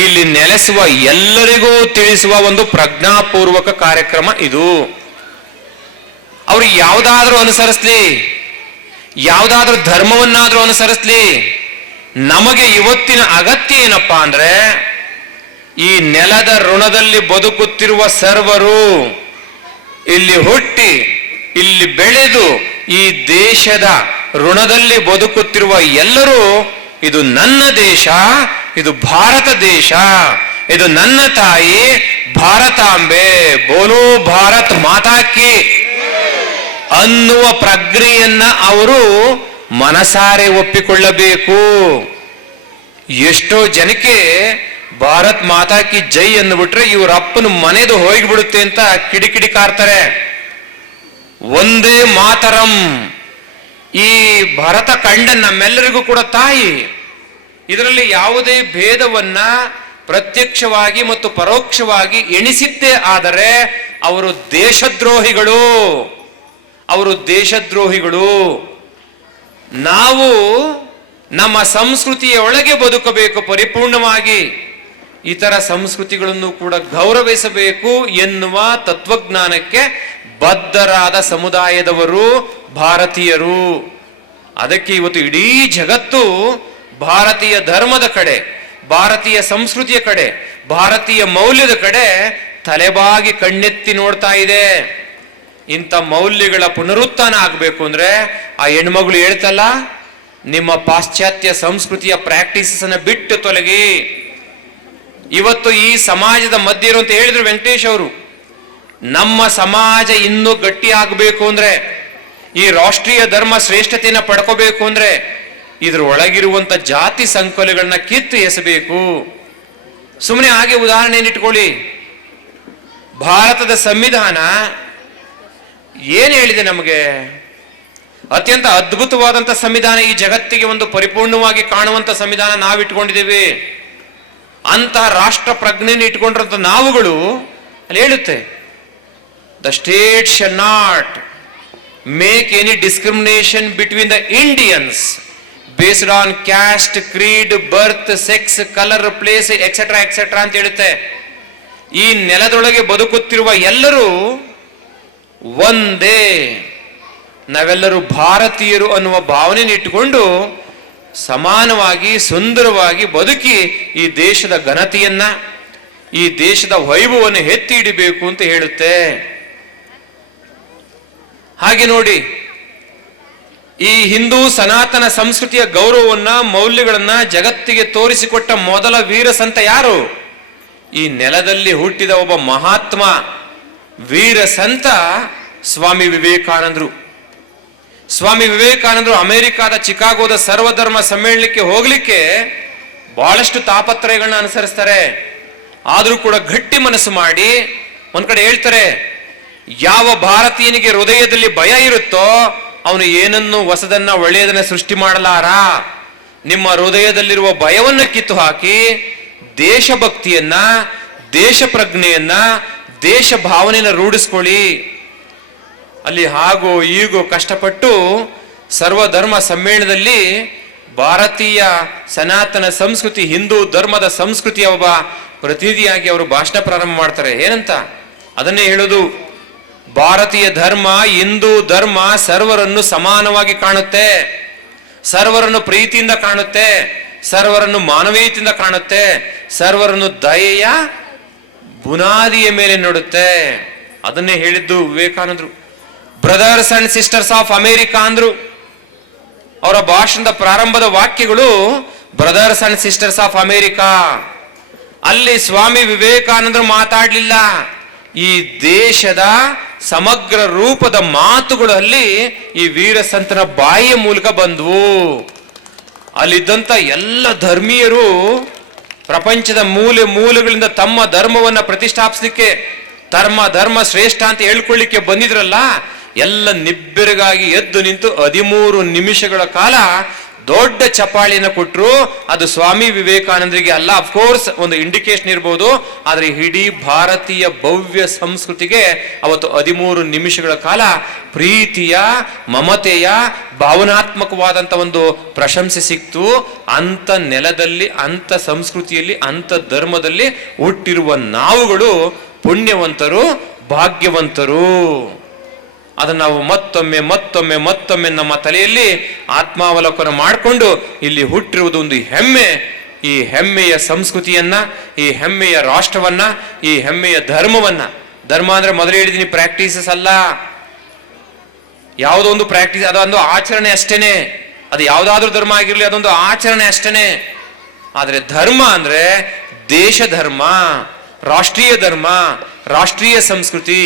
ಇಲ್ಲಿ ನೆಲೆಸುವ ಎಲ್ಲರಿಗೂ ತಿಳಿಸುವ ಒಂದು ಪ್ರಜ್ಞಾಪೂರ್ವಕ ಕಾರ್ಯಕ್ರಮ ಇದು. ಅವರು ಯಾವುದಾದ್ರೂ ಅನುಸರಿಸ್ಲಿ, ಯಾವುದಾದ್ರೂ ಧರ್ಮವನ್ನಾದ್ರೂ ಅನುಸರಿಸ್ಲಿ, ನಮಗೆ ಇವತ್ತಿನ ಅಗತ್ಯ ಏನಪ್ಪಾ ಅಂದ್ರೆ ಈ ನೆಲದ ಋಣದಲ್ಲಿ ಬದುಕುತ್ತಿರುವ ಸರ್ವರು, ಇಲ್ಲಿ ಹುಟ್ಟಿ ಇಲ್ಲಿ ಬೆಳೆದು ಈ ದೇಶದ ಋಣದಲ್ಲಿ ಬದುಕುತ್ತಿರುವ ಎಲ್ಲರೂ, ಇದು ನನ್ನ ದೇಶ, ಇದು ಭಾರತ ದೇಶ, ಇದು ನನ್ನ ತಾಯಿ ಭಾರತಾಂಬೆ, ಬೋಲೋ ಭಾರತ್ ಮಾತಾ ಕಿ ಅನ್ನುವ ಪ್ರಜ್ಞೆಯನ್ನ ಅವರು ಮನಸಾರೆ ಒಪ್ಪಿಕೊಳ್ಳಬೇಕು. ಎಷ್ಟೋ ಜನಕ್ಕೆ ಭಾರತ್ ಮಾತಾ ಕಿ ಜೈ ಅಂದ್ಬಿಟ್ರೆ ಇವ್ರ ಅಪ್ಪನ ಮನೆದು ಹೋಗಿಬಿಡುತ್ತೆ ಅಂತ ಕಿಡಿಕಿಡಿ ಕಾರ್ತಾರೆ. ಒಂದೇ ಮಾತರಂ, ಈ ಭರತ ಖಂಡ ನಮ್ಮೆಲ್ಲರಿಗೂ ಕೂಡ ತಾಯಿ. ಇದರಲ್ಲಿ ಯಾವುದೇ ಭೇದವನ್ನ ಪ್ರತ್ಯಕ್ಷವಾಗಿ ಮತ್ತು ಪರೋಕ್ಷವಾಗಿ ಎಣಿಸಿದ್ದೇ ಆದರೆ ಅವರು ದೇಶದ್ರೋಹಿಗಳು, ಅವರು ದೇಶದ್ರೋಹಿಗಳು. ನಾವು ನಮ್ಮ ಸಂಸ್ಕೃತಿಯ ಒಳಗೆ ಬದುಕಬೇಕು ಪರಿಪೂರ್ಣವಾಗಿ, ಇತರ ಸಂಸ್ಕೃತಿಗಳನ್ನು ಕೂಡ ಗೌರವಿಸಬೇಕು ಎನ್ನುವ ತತ್ವಜ್ಞಾನಕ್ಕೆ ಬದ್ಧರಾದ ಸಮುದಾಯದವರು ಭಾರತೀಯರು. ಅದಕ್ಕೆ ಇವತ್ತು ಇಡೀ ಜಗತ್ತು ಭಾರತೀಯ ಧರ್ಮದ ಕಡೆ, ಭಾರತೀಯ ಸಂಸ್ಕೃತಿಯ ಕಡೆ, ಭಾರತೀಯ ಮೌಲ್ಯದ ಕಡೆ ತಲೆಬಾಗಿ ಕಣ್ಣೆತ್ತಿ ನೋಡ್ತಾ ಇದೆ. ಇಂಥ ಮೌಲ್ಯಗಳ ಪುನರುತ್ಥಾನ ಆಗಬೇಕು ಅಂದ್ರೆ ಆ ಹೆಣ್ಮಗಳು ಹೇಳ್ತಲ್ಲ, ನಿಮ್ಮ ಪಾಶ್ಚಾತ್ಯ ಸಂಸ್ಕೃತಿಯ ಪ್ರಾಕ್ಟೀಸಸ್ ಅನ್ನ ಬಿಟ್ಟು ತೊಲಗಿ. ಇವತ್ತು ಈ ಸಮಾಜದ ಮಧ್ಯೆ ಇರುವಂತ ಹೇಳಿದ್ರು ವೆಂಕಟೇಶ್ ಅವರು, ನಮ್ಮ ಸಮಾಜ ಇನ್ನೂ ಗಟ್ಟಿ ಆಗಬೇಕು ಅಂದ್ರೆ, ಈ ರಾಷ್ಟ್ರೀಯ ಧರ್ಮ ಶ್ರೇಷ್ಠತೆಯನ್ನ ಪಡ್ಕೋಬೇಕು ಅಂದ್ರೆ ಇದ್ರ ಒಳಗಿರುವಂತ ಜಾತಿ ಸಂಕೋಲೆಗಳನ್ನ ಕಿತ್ತು ಎಸಬೇಕು. ಸುಮ್ಮನೆ ಹಾಗೆ ಉದಾಹರಣೆಯನ್ನು ಇಟ್ಕೊಳ್ಳಿ, ಭಾರತದ ಸಂವಿಧಾನ ಏನ್ ಹೇಳಿದೆ ನಮಗೆ? ಅತ್ಯಂತ ಅದ್ಭುತವಾದಂತ ಸಂವಿಧಾನ, ಈ ಜಗತ್ತಿಗೆ ಒಂದು ಪರಿಪೂರ್ಣವಾಗಿ ಕಾಣುವಂತ ಸಂವಿಧಾನ ನಾವಿಟ್ಕೊಂಡಿದ್ದೇವೆ. ಅಂತ ರಾಷ್ಟ್ರ ಪ್ರಜ್ಞೆಯನ್ನು ಇಟ್ಕೊಂಡಿರಂತ ನಾವುಗಳು ಅಲ್ಲಿ ಹೇಳುತ್ತೆ, the state shall not make any discrimination between the Indians based on caste, Creed, birth, sex, colour, place etcetera etcetera ಅಂತ ಹೇಳುತ್ತೆ. ಈ ನೆಲದೊಳಗೆ ಬದುಕುತ್ತಿರುವ ಎಲ್ಲರೂ ಒಂದೇ, ನಾವೆಲ್ಲರೂ ಭಾರತೀಯರು ಅನ್ನುವ ಭಾವನೆಯನ್ನು ಇಟ್ಟುಕೊಂಡು ಸಮಾನವಾಗಿ ಸುಂದರವಾಗಿ ಬದುಕಿ ಈ ದೇಶದ ಘನತೆಯನ್ನ, ಈ ದೇಶದ ವೈಭವವನ್ನು ಎತ್ತಿ ಹಿಡಿಬೇಕು ಅಂತ ಹೇಳುತ್ತೆ. ಹಾಗೆ ನೋಡಿ, ಈ ಹಿಂದೂ ಸನಾತನ ಸಂಸ್ಕೃತಿಯ ಗೌರವವನ್ನ, ಮೌಲ್ಯಗಳನ್ನ ಜಗತ್ತಿಗೆ ತೋರಿಸಿಕೊಟ್ಟ ಮೊದಲ ವೀರ ಸಂತ ಯಾರು? ಈ ನೆಲದಲ್ಲಿ ಹುಟ್ಟಿದ ಒಬ್ಬ ಮಹಾತ್ಮ ವೀರ ಸಂತ ಸ್ವಾಮಿ ವಿವೇಕಾನಂದರು. ಸ್ವಾಮಿ ವಿವೇಕಾನಂದರು ಅಮೆರಿಕಾದ ಚಿಕಾಗೋದ ಸರ್ವಧರ್ಮ ಸಮ್ಮೇಳನಕ್ಕೆ ಹೋಗ್ಲಿಕ್ಕೆ ಬಹಳಷ್ಟು ತಾಪತ್ರಯಗಳನ್ನ ಅನುಸರಿಸ್ತಾರೆ. ಆದ್ರೂ ಕೂಡ ಗಟ್ಟಿ ಮನಸ್ಸು ಮಾಡಿ ಒಂದ್ ಕಡೆ ಹೇಳ್ತಾರೆ, ಯಾವ ಭಾರತೀಯನಿಗೆ ಹೃದಯದಲ್ಲಿ ಭಯ ಇರುತ್ತೋ ಅವನು ಏನನ್ನು ಹೊಸದನ್ನ ಒಳ್ಳೆಯದನ್ನ ಸೃಷ್ಟಿ ಮಾಡಲಾರ. ನಿಮ್ಮ ಹೃದಯದಲ್ಲಿರುವ ಭಯವನ್ನು ಕಿತ್ತು ಹಾಕಿ ದೇಶಭಕ್ತಿಯನ್ನ, ದೇಶ ಪ್ರಜ್ಞೆಯನ್ನ, ದೇಶ ಭಾವನೆಯನ್ನ ರೂಢಿಸ್ಕೊಳ್ಳಿ. ಅಲ್ಲಿ ಹಾಗೋ ಈಗೋ ಕಷ್ಟಪಟ್ಟು ಸರ್ವಧರ್ಮ ಸಮ್ಮೇಳನದಲ್ಲಿ ಭಾರತೀಯ ಸನಾತನ ಸಂಸ್ಕೃತಿ, ಹಿಂದೂ ಧರ್ಮದ ಸಂಸ್ಕೃತಿಯ ಒಬ್ಬ ಪ್ರತಿನಿಧಿಯಾಗಿ ಅವರು ಭಾಷಣ ಪ್ರಾರಂಭ ಮಾಡ್ತಾರೆ. ಏನಂತ? ಅದನ್ನೇ ಹೇಳೋದು, ಭಾರತೀಯ ಧರ್ಮ, ಹಿಂದೂ ಧರ್ಮ ಸರ್ವರನ್ನು ಸಮಾನವಾಗಿ ಕಾಣುತ್ತೆ, ಸರ್ವರನ್ನು ಪ್ರೀತಿಯಿಂದ ಕಾಣುತ್ತೆ, ಸರ್ವರನ್ನು ಮಾನವೀಯತೆಯಿಂದ ಕಾಣುತ್ತೆ, ಸರ್ವರನ್ನು ದಯೆಯ ಬುನಾದಿಯ ಮೇಲೆ ನೋಡುತ್ತೆ. ಅದನ್ನೇ ಹೇಳಿದ್ದು ವಿವೇಕಾನಂದರು. Brothers and sisters of America ಅಂದ್ರು. ಅವರ ಭಾಷಣದ ಪ್ರಾರಂಭದ ವಾಕ್ಯಗಳು brothers and sisters of America. ಅಲ್ಲಿ ಸ್ವಾಮಿ ವಿವೇಕಾನಂದರು ಮಾತಾಡಲಿಲ್ಲ, ಈ ದೇಶದ ಸಮಗ್ರ ರೂಪದ ಮಾತುಗಳು ಅಲ್ಲಿ ಈ ವೀರ ಸಂತನ ಬಾಯಿಯ ಮೂಲಕ ಬಂದವು. ಅಲ್ಲಿದ್ದಂತ ಎಲ್ಲ ಧರ್ಮೀಯರು ಪ್ರಪಂಚದ ಮೂಲೆ ಮೂಲೆಗಳಿಂದ ತಮ್ಮ ಧರ್ಮವನ್ನ ಪ್ರತಿಷ್ಠಾಪಿಸಲಿಕ್ಕೆ, ಧರ್ಮ ಶ್ರೇಷ್ಠ ಅಂತ ಹೇಳ್ಕೊಳ್ಳಿಕ್ಕೆ ಬಂದಿದ್ರಲ್ಲ, ಎಲ್ಲ ನಿಬ್ಬೆರಗಾಗಿ ಎದ್ದು ನಿಂತು 13 ನಿಮಿಷಗಳ ಕಾಲ ದೊಡ್ಡ ಚಪ್ಪಾಳಿಯನ್ನು ಕೊಟ್ಟರು. ಅದು ಸ್ವಾಮಿ ವಿವೇಕಾನಂದರಿಗೆ ಅಲ್ಲ, ಅಫ್ಕೋರ್ಸ್ ಒಂದು ಇಂಡಿಕೇಶನ್ ಇರಬಹುದು, ಆದ್ರೆ ಇಡೀ ಭಾರತೀಯ ಭವ್ಯ ಸಂಸ್ಕೃತಿಗೆ ಅವತ್ತು 13 ನಿಮಿಷಗಳ ಕಾಲ ಪ್ರೀತಿಯ, ಮಮತೆಯ, ಭಾವನಾತ್ಮಕವಾದಂತ ಒಂದು ಪ್ರಶಂಸೆ ಸಿಕ್ತು. ಅಂತ ನೆಲದಲ್ಲಿ, ಅಂತ ಸಂಸ್ಕೃತಿಯಲ್ಲಿ, ಅಂತ ಧರ್ಮದಲ್ಲಿ ಹುಟ್ಟಿರುವ ನಾವುಗಳು ಪುಣ್ಯವಂತರು, ಭಾಗ್ಯವಂತರು. ಅದನ್ನು ನಾವು ಮತ್ತೊಮ್ಮೆ ಮತ್ತೊಮ್ಮೆ ಮತ್ತೊಮ್ಮೆ ನಮ್ಮ ತಲೆಯಲ್ಲಿ ಆತ್ಮಾವಲೋಕನ ಮಾಡಿಕೊಂಡು ಇಲ್ಲಿ ಹುಟ್ಟಿರುವುದು ಒಂದು ಹೆಮ್ಮೆ. ಈ ಹೆಮ್ಮೆಯ ಸಂಸ್ಕೃತಿಯನ್ನ, ಈ ಹೆಮ್ಮೆಯ ರಾಷ್ಟ್ರವನ್ನ, ಈ ಹೆಮ್ಮೆಯ ಧರ್ಮವನ್ನ, ಧರ್ಮ ಅಂದ್ರೆ ಮೊದಲೇ ಹೇಳಿದೀನಿ ಪ್ರಾಕ್ಟೀಸಸ್ ಅಲ್ಲ, ಯಾವುದೋ ಒಂದು ಪ್ರಾಕ್ಟೀಸ್, ಅದೊಂದು ಆಚರಣೆ ಅಷ್ಟೇನೆ. ಅದು ಯಾವುದಾದ್ರೂ ಧರ್ಮ ಆಗಿರ್ಲಿ, ಅದೊಂದು ಆಚರಣೆ ಅಷ್ಟೇನೆ. ಆದ್ರೆ ಧರ್ಮ ಅಂದ್ರೆ ದೇಶ ಧರ್ಮ, ರಾಷ್ಟ್ರೀಯ ಧರ್ಮ, ರಾಷ್ಟ್ರೀಯ ಸಂಸ್ಕೃತಿ.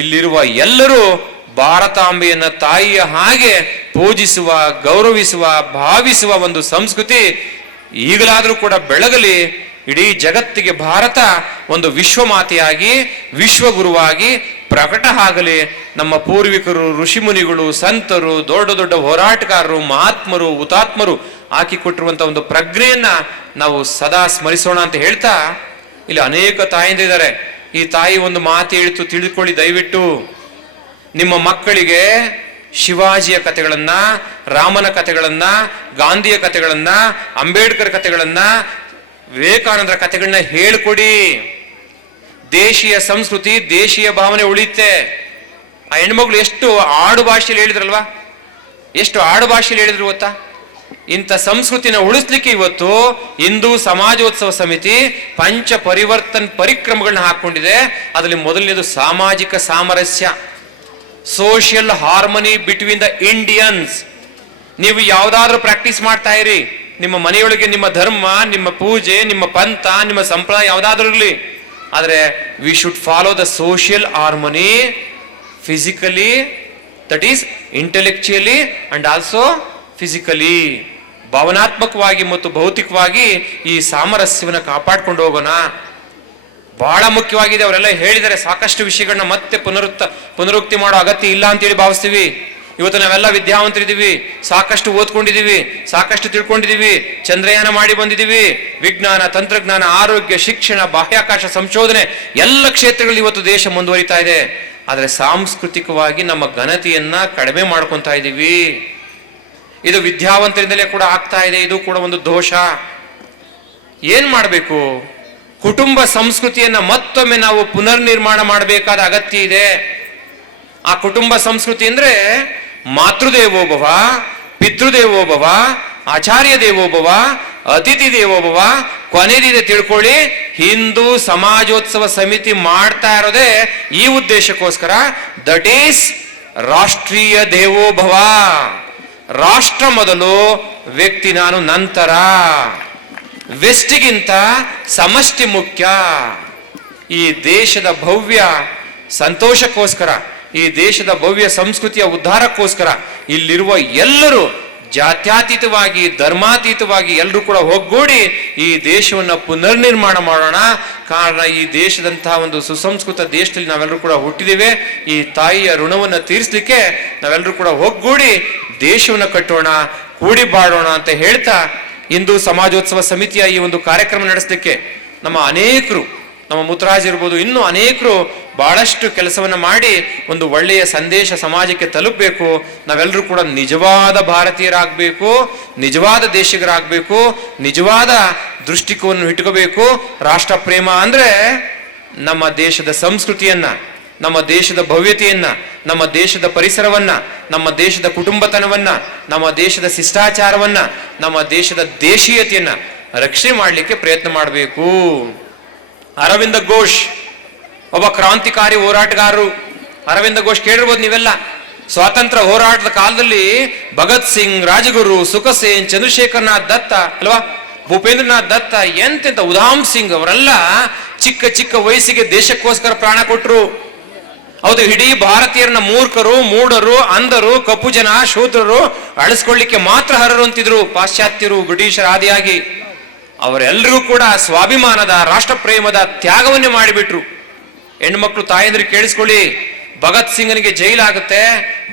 ಇಲ್ಲಿರುವ ಎಲ್ಲರೂ ಭಾರತಾಂಬೆಯನ್ನ ತಾಯಿಯ ಹಾಗೆ ಪೂಜಿಸುವ, ಗೌರವಿಸುವ, ಭಾವಿಸುವ ಒಂದು ಸಂಸ್ಕೃತಿ ಈಗಲಾದರೂ ಕೂಡ ಬೆಳಗಲಿ. ಇಡೀ ಜಗತ್ತಿಗೆ ಭಾರತ ಒಂದು ವಿಶ್ವಮಾತೆಯಾಗಿ, ವಿಶ್ವಗುರುವಾಗಿ ಪ್ರಕಟ ಆಗಲಿ. ನಮ್ಮ ಪೂರ್ವಿಕರು, ಋಷಿಮುನಿಗಳು, ಸಂತರು, ದೊಡ್ಡ ದೊಡ್ಡ ಹೋರಾಟಗಾರರು, ಮಹಾತ್ಮರು, ಹುತಾತ್ಮರು ಹಾಕಿಕೊಟ್ಟಿರುವಂತಹ ಒಂದು ಪ್ರಜ್ಞೆಯನ್ನ ನಾವು ಸದಾ ಸ್ಮರಿಸೋಣ ಅಂತ ಹೇಳ್ತಾ, ಇಲ್ಲಿ ಅನೇಕ ತಾಯಂದಿದ್ದಾರೆ. ಈ ತಾಯಿ ಒಂದು ಮಾತು ಹೇಳ್ತು, ತಿಳಿದುಕೊಳ್ಳಿ ದಯವಿಟ್ಟು. ನಿಮ್ಮ ಮಕ್ಕಳಿಗೆ ಶಿವಾಜಿಯ ಕಥೆಗಳನ್ನ, ರಾಮನ ಕಥೆಗಳನ್ನ, ಗಾಂಧಿಯ ಕಥೆಗಳನ್ನ, ಅಂಬೇಡ್ಕರ್ ಕಥೆಗಳನ್ನ, ವಿವೇಕಾನಂದರ ಕಥೆಗಳನ್ನ ಹೇಳ್ಕೊಡಿ. ದೇಶೀಯ ಸಂಸ್ಕೃತಿ, ದೇಶೀಯ ಭಾವನೆ ಉಳಿಯುತ್ತೆ. ಆ ಹೆಣ್ಮಕ್ಳು ಎಷ್ಟು ಆಡು ಭಾಷೆಯಲ್ಲಿ ಹೇಳಿದ್ರಲ್ವಾ, ಎಷ್ಟು ಆಡು ಭಾಷೆಯಲ್ಲಿ ಹೇಳಿದ್ರು ಗೊತ್ತಾ? ಇಂಥ ಸಂಸ್ಕೃತಿನ ಉಳಿಸ್ಲಿಕ್ಕೆ ಇವತ್ತು ಹಿಂದೂ ಸಮಾಜೋತ್ಸವ ಸಮಿತಿ ಪಂಚ ಪರಿವರ್ತನ್ ಪರಿಕ್ರಮಗಳನ್ನ ಹಾಕೊಂಡಿದೆ. ಅದರಲ್ಲಿ ಮೊದಲನೇದು ಸಾಮಾಜಿಕ ಸಾಮರಸ್ಯ, social harmony between the Indians. ನೀವು ಯಾವ್ದಾದ್ರೂ ಪ್ರಾಕ್ಟೀಸ್ ಮಾಡ್ತಾ ಇರಿ ನಿಮ್ಮ ಮನೆಯೊಳಗೆ, ನಿಮ್ಮ ಧರ್ಮ, ನಿಮ್ಮ ಪೂಜೆ, ನಿಮ್ಮ ಪಂಥ, ನಿಮ್ಮ ಸಂಪ್ರದಾಯ ಯಾವ್ದಾದ್ರೂ ಇರಲಿ, ಆದ್ರೆ we should follow the social harmony physically, that is intellectually and also physically. ಭಾವನಾತ್ಮಕವಾಗಿ ಮತ್ತು ಭೌತಿಕವಾಗಿ ಈ ಸಾಮರಸ್ಯವನ್ನು ಕಾಪಾಡ್ಕೊಂಡು ಹೋಗೋಣ. ಬಹಳ ಮುಖ್ಯವಾಗಿದೆ. ಅವರೆಲ್ಲ ಹೇಳಿದರೆ ಸಾಕಷ್ಟು ವಿಷಯಗಳನ್ನ ಮತ್ತೆ ಪುನರುಕ್ತಿ ಮಾಡೋ ಅಗತ್ಯ ಇಲ್ಲ ಅಂತೇಳಿ ಭಾವಿಸ್ತೀವಿ. ಇವತ್ತು ನಾವೆಲ್ಲ ವಿದ್ಯಾವಂತರಿದ್ದೀವಿ, ಸಾಕಷ್ಟು ಓದ್ಕೊಂಡಿದ್ದೀವಿ, ಸಾಕಷ್ಟು ತಿಳ್ಕೊಂಡಿದ್ದೀವಿ, ಚಂದ್ರಯಾನ ಮಾಡಿ ಬಂದಿದ್ದೀವಿ. ವಿಜ್ಞಾನ, ತಂತ್ರಜ್ಞಾನ, ಆರೋಗ್ಯ, ಶಿಕ್ಷಣ, ಬಾಹ್ಯಾಕಾಶ ಸಂಶೋಧನೆ ಎಲ್ಲ ಕ್ಷೇತ್ರಗಳಲ್ಲಿ ಇವತ್ತು ದೇಶ ಮುಂದುವರಿತಾ ಇದೆ. ಆದರೆ ಸಾಂಸ್ಕೃತಿಕವಾಗಿ ನಮ್ಮ ಘನತೆಯನ್ನ ಕಡಿಮೆ ಮಾಡ್ಕೊತಾ ಇದ್ದೀವಿ. ಇದು ವಿದ್ಯಾವಂತರಿಂದಲೇ ಕೂಡ ಆಗ್ತಾ ಇದೆ. ಇದು ಕೂಡ ಒಂದು ದೋಷ. ಏನ್ ಮಾಡಬೇಕು? ಕುಟುಂಬ ಸಂಸ್ಕೃತಿಯನ್ನ ಮತ್ತೊಮ್ಮೆ ನಾವು ಪುನರ್ನಿರ್ಮಾಣ ಮಾಡಬೇಕಾದ ಅಗತ್ಯ ಇದೆ. ಆ ಕುಟುಂಬ ಸಂಸ್ಕೃತಿ ಅಂದ್ರೆ ಮಾತೃದೇವೋಭವ, ಪಿತೃದೇವೋಭವ, ಆಚಾರ್ಯ ದೇವೋಭವ, ಅತಿಥಿ ದೇವೋಭವ. ಕೊನೆದಿದೆ ತಿಳ್ಕೊಳ್ಳಿ, ಹಿಂದೂ ಸಮಾಜೋತ್ಸವ ಸಮಿತಿ ಮಾಡ್ತಾ ಇರೋದೇ ಈ ಉದ್ದೇಶಕ್ಕೋಸ್ಕರ. ದಟ್ ಈಸ್ ರಾಷ್ಟ್ರೀಯ ದೇವೋಭವ. ರಾಷ್ಟ್ರ ಮೊದಲು, ವ್ಯಕ್ತಿ ನಾನು ನಂತರ. ವ್ಯಷ್ಟಿಗಿಂತ ಸಮಷ್ಟಿ ಮುಖ್ಯ. ಈ ದೇಶದ ಭವ್ಯ ಸಂತೋಷಕ್ಕೋಸ್ಕರ, ಈ ದೇಶದ ಭವ್ಯ ಸಂಸ್ಕೃತಿಯ ಉದ್ಧಾರಕ್ಕೋಸ್ಕರ ಇಲ್ಲಿರುವ ಎಲ್ಲರೂ ಜಾತ್ಯತೀತವಾಗಿ, ಧರ್ಮಾತೀತವಾಗಿ ಎಲ್ಲರೂ ಕೂಡ ಒಗ್ಗೂಡಿ ಈ ದೇಶವನ್ನು ಪುನರ್ನಿರ್ಮಾಣ ಮಾಡೋಣ. ಕಾರಣ ಈ ದೇಶದಂತಹ ಒಂದು ಸುಸಂಸ್ಕೃತ ದೇಶದಲ್ಲಿ ನಾವೆಲ್ಲರೂ ಕೂಡ ಹುಟ್ಟಿದ್ದೇವೆ. ಈ ತಾಯಿಯ ಋಣವನ್ನು ತೀರಿಸಲಿಕ್ಕೆ ನಾವೆಲ್ಲರೂ ಕೂಡ ಒಗ್ಗೂಡಿ ದೇಶವನ್ನು ಕಟ್ಟೋಣ, ಕೂಡಿ ಬಾಳೋಣ ಅಂತ ಹೇಳ್ತಾ, ಹಿಂದೂ ಸಮಾಜೋತ್ಸವ ಸಮಿತಿಯ ಈ ಒಂದು ಕಾರ್ಯಕ್ರಮ ನಡೆಸಲಿಕ್ಕೆ ನಮ್ಮ ಅನೇಕರು, ನಮ್ಮ ಮುತ್ತರಾಜ್ ಇರ್ಬೋದು, ಇನ್ನೂ ಅನೇಕರು ಬಹಳಷ್ಟು ಕೆಲಸವನ್ನ ಮಾಡಿ ಒಂದು ಒಳ್ಳೆಯ ಸಂದೇಶ ಸಮಾಜಕ್ಕೆ ತಲುಪಬೇಕು. ನಾವೆಲ್ಲರೂ ಕೂಡ ನಿಜವಾದ ಭಾರತೀಯರಾಗಬೇಕು, ನಿಜವಾದ ದೇಶಿಗರಾಗಬೇಕು, ನಿಜವಾದ ದೃಷ್ಟಿಕೋನ ಇಟ್ಕೋಬೇಕು. ರಾಷ್ಟ್ರ ಪ್ರೇಮ ಅಂದ್ರೆ ನಮ್ಮ ದೇಶದ ಸಂಸ್ಕೃತಿಯನ್ನ, ನಮ್ಮ ದೇಶದ ಭವ್ಯತೆಯನ್ನ, ನಮ್ಮ ದೇಶದ ಪರಿಸರವನ್ನ, ನಮ್ಮ ದೇಶದ ಕುಟುಂಬತನವನ್ನ, ನಮ್ಮ ದೇಶದ ಶಿಷ್ಟಾಚಾರವನ್ನ, ನಮ್ಮ ದೇಶದ ದೇಶೀಯತೆಯನ್ನ ರಕ್ಷಣೆ ಮಾಡಲಿಕ್ಕೆ ಪ್ರಯತ್ನ ಮಾಡಬೇಕು. ಅರವಿಂದ ಘೋಷ್ ಒಬ್ಬ ಕ್ರಾಂತಿಕಾರಿ ಹೋರಾಟಗಾರರು. ಅರವಿಂದ ಘೋಷ್ ಕೇಳಿರ್ಬೋದು ನೀವೆಲ್ಲ. ಸ್ವಾತಂತ್ರ್ಯ ಹೋರಾಟದ ಕಾಲದಲ್ಲಿ ಭಗತ್ ಸಿಂಗ್, ರಾಜಗುರು, ಸುಖಸೇನ್, ಚಂದ್ರಶೇಖರನಾಥ್ ದತ್ತ ಅಲ್ವಾ, ಭೂಪೇಂದ್ರನಾಥ್ ದತ್ತ, ಎಂತೆಂತ ಉಧಾಮ್ ಸಿಂಗ್ ಅವರೆಲ್ಲ ಚಿಕ್ಕ ಚಿಕ್ಕ ವಯಸ್ಸಿಗೆ ದೇಶಕ್ಕೋಸ್ಕರ ಪ್ರಾಣ ಕೊಟ್ಟರು. ಹೌದು, ಇಡೀ ಭಾರತೀಯರನ್ನ ಮೂರ್ಖರು, ಮೂಢರು, ಅಂಧರು, ಕಪ್ಪು ಜನ, ಶೂದ್ರರು ಅಳಿಸ್ಕೊಳ್ಳಿಕ್ಕೆ ಮಾತ್ರ ಹರರು ಅಂತಿದ್ರು ಪಾಶ್ಚಾತ್ಯರು, ಬ್ರಿಟಿಷರ ಆದಿಯಾಗಿ. ಅವರೆಲ್ಲರಿಗೂ ಕೂಡ ಸ್ವಾಭಿಮಾನದ, ರಾಷ್ಟ್ರ ಪ್ರೇಮದ ತ್ಯಾಗವನ್ನೇ ಮಾಡಿಬಿಟ್ರು. ಹೆಣ್ಮಕ್ಳು, ತಾಯಂದ್ರಿಗೆ ಕೇಳಿಸ್ಕೊಳ್ಳಿ, ಭಗತ್ ಸಿಂಗನಿಗೆ ಜೈಲಾಗುತ್ತೆ,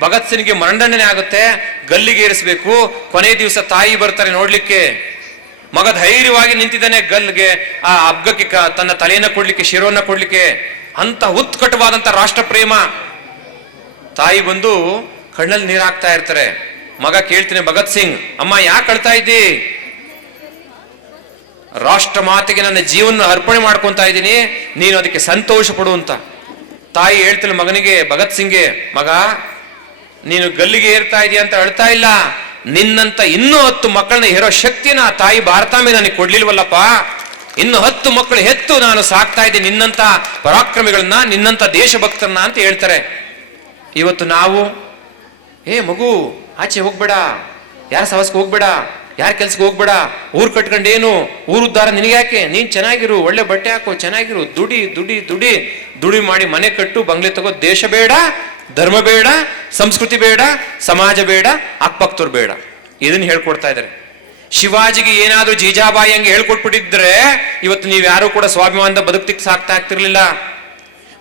ಭಗತ್ ಸಿಂಗ್ಗೆ ಮರಣದಂಡನೆ ಆಗುತ್ತೆ, ಗಲ್ಲಿಗೆ ಏರಿಸಬೇಕು. ಕೊನೆ ದಿವಸ ತಾಯಿ ಬರ್ತಾರೆ ನೋಡ್ಲಿಕ್ಕೆ. ಮಗ ಧೈರ್ಯವಾಗಿ ನಿಂತಿದ್ದಾನೆ ಗಲ್ಗೆ, ಆ ಹಗ್ಗಕ್ಕೆ ತನ್ನ ತಲೆಯನ್ನ ಕೊಡ್ಲಿಕ್ಕೆ, ಶಿರವನ್ನ ಕೊಡ್ಲಿಕ್ಕೆ. ಅಂತ ಉತ್ಕಟವಾದಂತ ರಾಷ್ಟ್ರ ಪ್ರೇಮ. ತಾಯಿ ಬಂದು ಕಣ್ಣಲ್ಲಿ ನೀರು ಹಾಕ್ತಾ ಇರ್ತಾರೆ. ಮಗ ಕೇಳ್ತೀನಿ, ಭಗತ್ ಸಿಂಗ್, ಅಮ್ಮ ಯಾಕೆ ಅಳ್ತಾ ಇದ್ದಿ? ರಾಷ್ಟ್ರ ಮಾತೆಗೆ ನನ್ನ ಜೀವನ ಅರ್ಪಣೆ ಮಾಡ್ಕೊಂತ ಇದ್ದೀನಿ, ನೀನು ಅದಕ್ಕೆ ಸಂತೋಷ ಪಡು ಅಂತ. ತಾಯಿ ಹೇಳ್ತಿಲ್ಲ ಮಗನಿಗೆ, ಭಗತ್ ಸಿಂಗ್ಗೆ, ಮಗ ನೀನು ಗಲ್ಲಿಗೆ ಏರ್ತಾ ಇದೀಯ ಅಂತ ಅಳ್ತಾ ಇಲ್ಲ, ನಿನ್ನಂತ ಇನ್ನೂ 10 ಮಕ್ಕಳನ್ನ ಹೇರೋ ಶಕ್ತಿನ ತಾಯಿ ಭಾರತಾಂಬೆ ನನಗೆ ಕೊಡ್ಲಿಲ್ವಲ್ಲಪ್ಪ. ಇನ್ನು 10 ಮಕ್ಕಳು ಹೆತ್ತು ನಾನು ಸಾಕ್ತಾ ಇದ್ದೀನಿ ನಿನ್ನಂತ ಪರಾಕ್ರಮಿಗಳನ್ನ, ನಿನ್ನಂತ ದೇಶಭಕ್ತರನ್ನ ಅಂತ ಹೇಳ್ತಾರೆ. ಇವತ್ತು ನಾವು, ಮಗು ಆಚೆ ಹೋಗ್ಬೇಡ, ಯಾರ ಸಹಸ್ಗೆ ಹೋಗ್ಬೇಡ, ಯಾರ ಕೆಲ್ಸಕ್ಕೆ ಹೋಗ್ಬೇಡ, ಊರ್ ಕಟ್ಕೊಂಡೇನು, ಊರು ಉದ್ಧಾರ ನಿನಗ್ಯಾಕೆ, ನೀನ್ ಚೆನ್ನಾಗಿರು, ಒಳ್ಳೆ ಬಟ್ಟೆ ಹಾಕೋ, ಚೆನ್ನಾಗಿರು, ದುಡಿ ದುಡಿ ದುಡಿ ದುಡಿ ಮಾಡಿ ಮನೆ ಕಟ್ಟು, ಬಂಗ್ಲೆ ತಗೋ. ದೇಶ ಬೇಡ, ಧರ್ಮ ಬೇಡ, ಸಂಸ್ಕೃತಿ ಬೇಡ, ಸಮಾಜ ಬೇಡ, ಅಕ್ಕಪಕ್ಕದವ್ರು ಬೇಡ. ಇದನ್ನ ಹೇಳ್ಕೊಡ್ತಾ ಇದ್ದಾರೆ. ಶಿವಾಜಿಗೆ ಏನಾದ್ರೂ ಜೀಜಾಬಾಯಿ ಹಂಗೆ ಹೇಳ್ಕೊಟ್ಬಿಟ್ಟಿದ್ರೆ ಇವತ್ತು ನೀವು ಯಾರು ಕೂಡ ಸ್ವಾಭಿಮಾನದ ಬದುಕ್ತಿಕ್ ಸಾಕ್ತಾ ಆಗ್ತಿರ್ಲಿಲ್ಲ.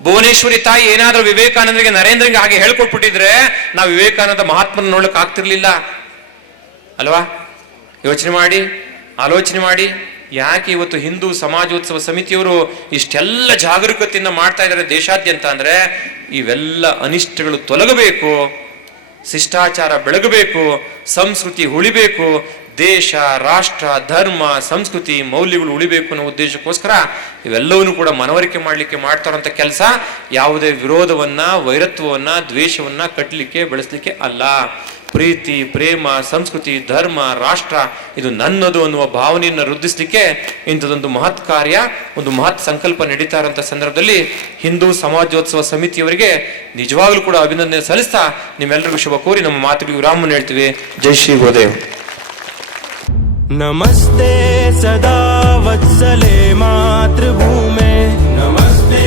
ಭುವನೇಶ್ವರಿ ತಾಯಿ ಏನಾದ್ರೂ ವಿವೇಕಾನಂದರಿಗೆ, ನರೇಂದ್ರಂಗೆ ಹಾಗೆ ಹೇಳ್ಕೊಟ್ಬಿಟ್ಟಿದ್ರೆ ನಾವು ವಿವೇಕಾನಂದ ಮಹಾತ್ಮನ ನೋಡ್ಲಿಕ್ಕೆ ಆಗ್ತಿರ್ಲಿಲ್ಲ ಅಲ್ವಾ? ಯೋಚನೆ ಮಾಡಿ, ಆಲೋಚನೆ ಮಾಡಿ. ಯಾಕೆ ಇವತ್ತು ಹಿಂದೂ ಸಮಾಜೋತ್ಸವ ಸಮಿತಿಯವರು ಇಷ್ಟೆಲ್ಲ ಜಾಗರೂಕತೆಯಿಂದ ಮಾಡ್ತಾ ಇದ್ದಾರೆ ದೇಶಾದ್ಯಂತ ಅಂದ್ರೆ, ಇವೆಲ್ಲ ಅನಿಷ್ಟಗಳು ತೊಲಗಬೇಕು, ಶಿಷ್ಟಾಚಾರ ಬೆಳಗಬೇಕು, ಸಂಸ್ಕೃತಿ ಉಳಿಬೇಕು, ದೇಶ, ರಾಷ್ಟ್ರ, ಧರ್ಮ, ಸಂಸ್ಕೃತಿ, ಮೌಲ್ಯಗಳು ಉಳಿಬೇಕು ಅನ್ನೋ ಉದ್ದೇಶಕ್ಕೋಸ್ಕರ ಇವೆಲ್ಲವನ್ನೂ ಕೂಡ ಮನವರಿಕೆ ಮಾಡಲಿಕ್ಕೆ ಮಾಡ್ತಾರಂತ ಕೆಲಸ. ಯಾವುದೇ ವಿರೋಧವನ್ನ, ವೈರತ್ವವನ್ನ, ದ್ವೇಷವನ್ನ ಕಟ್ಟಲಿಕ್ಕೆ, ಬೆಳೆಸಲಿಕ್ಕೆ ಅಲ್ಲ. ಪ್ರೀತಿ, ಪ್ರೇಮ, ಸಂಸ್ಕೃತಿ, ಧರ್ಮ, ರಾಷ್ಟ್ರ ಇದು ನನ್ನದು ಅನ್ನುವ ಭಾವನೆಯನ್ನು ವೃದ್ಧಿಸಲಿಕ್ಕೆ ಇಂಥದೊಂದು ಮಹತ್ ಕಾರ್ಯ, ಒಂದು ಮಹತ್ ಸಂಕಲ್ಪ ನಡೀತಾ ಇರುವಂತಹ ಸಂದರ್ಭದಲ್ಲಿ ಹಿಂದೂ ಸಮಾಜೋತ್ಸವ ಸಮಿತಿಯವರಿಗೆ ನಿಜವಾಗ್ಲೂ ಕೂಡ ಅಭಿನಂದನೆ ಸಲ್ಲಿಸ್ತಾ ನಿಮ್ಮೆಲ್ಲರಿಗೂ ಶುಭ ಕೋರಿ ನಮ್ಮ ಮಾತುಗಳಿಗೆ ವಿರಾಮ ಹೇಳ್ತೀವಿ. ಜೈ ಶ್ರೀ ಗುರುದೇವ್. ನಮಸ್ತೆ ಸದಾ ವತ್ಸಲೆ ಮಾತೃಭೂಮೆ, ನಮಸ್ತೆ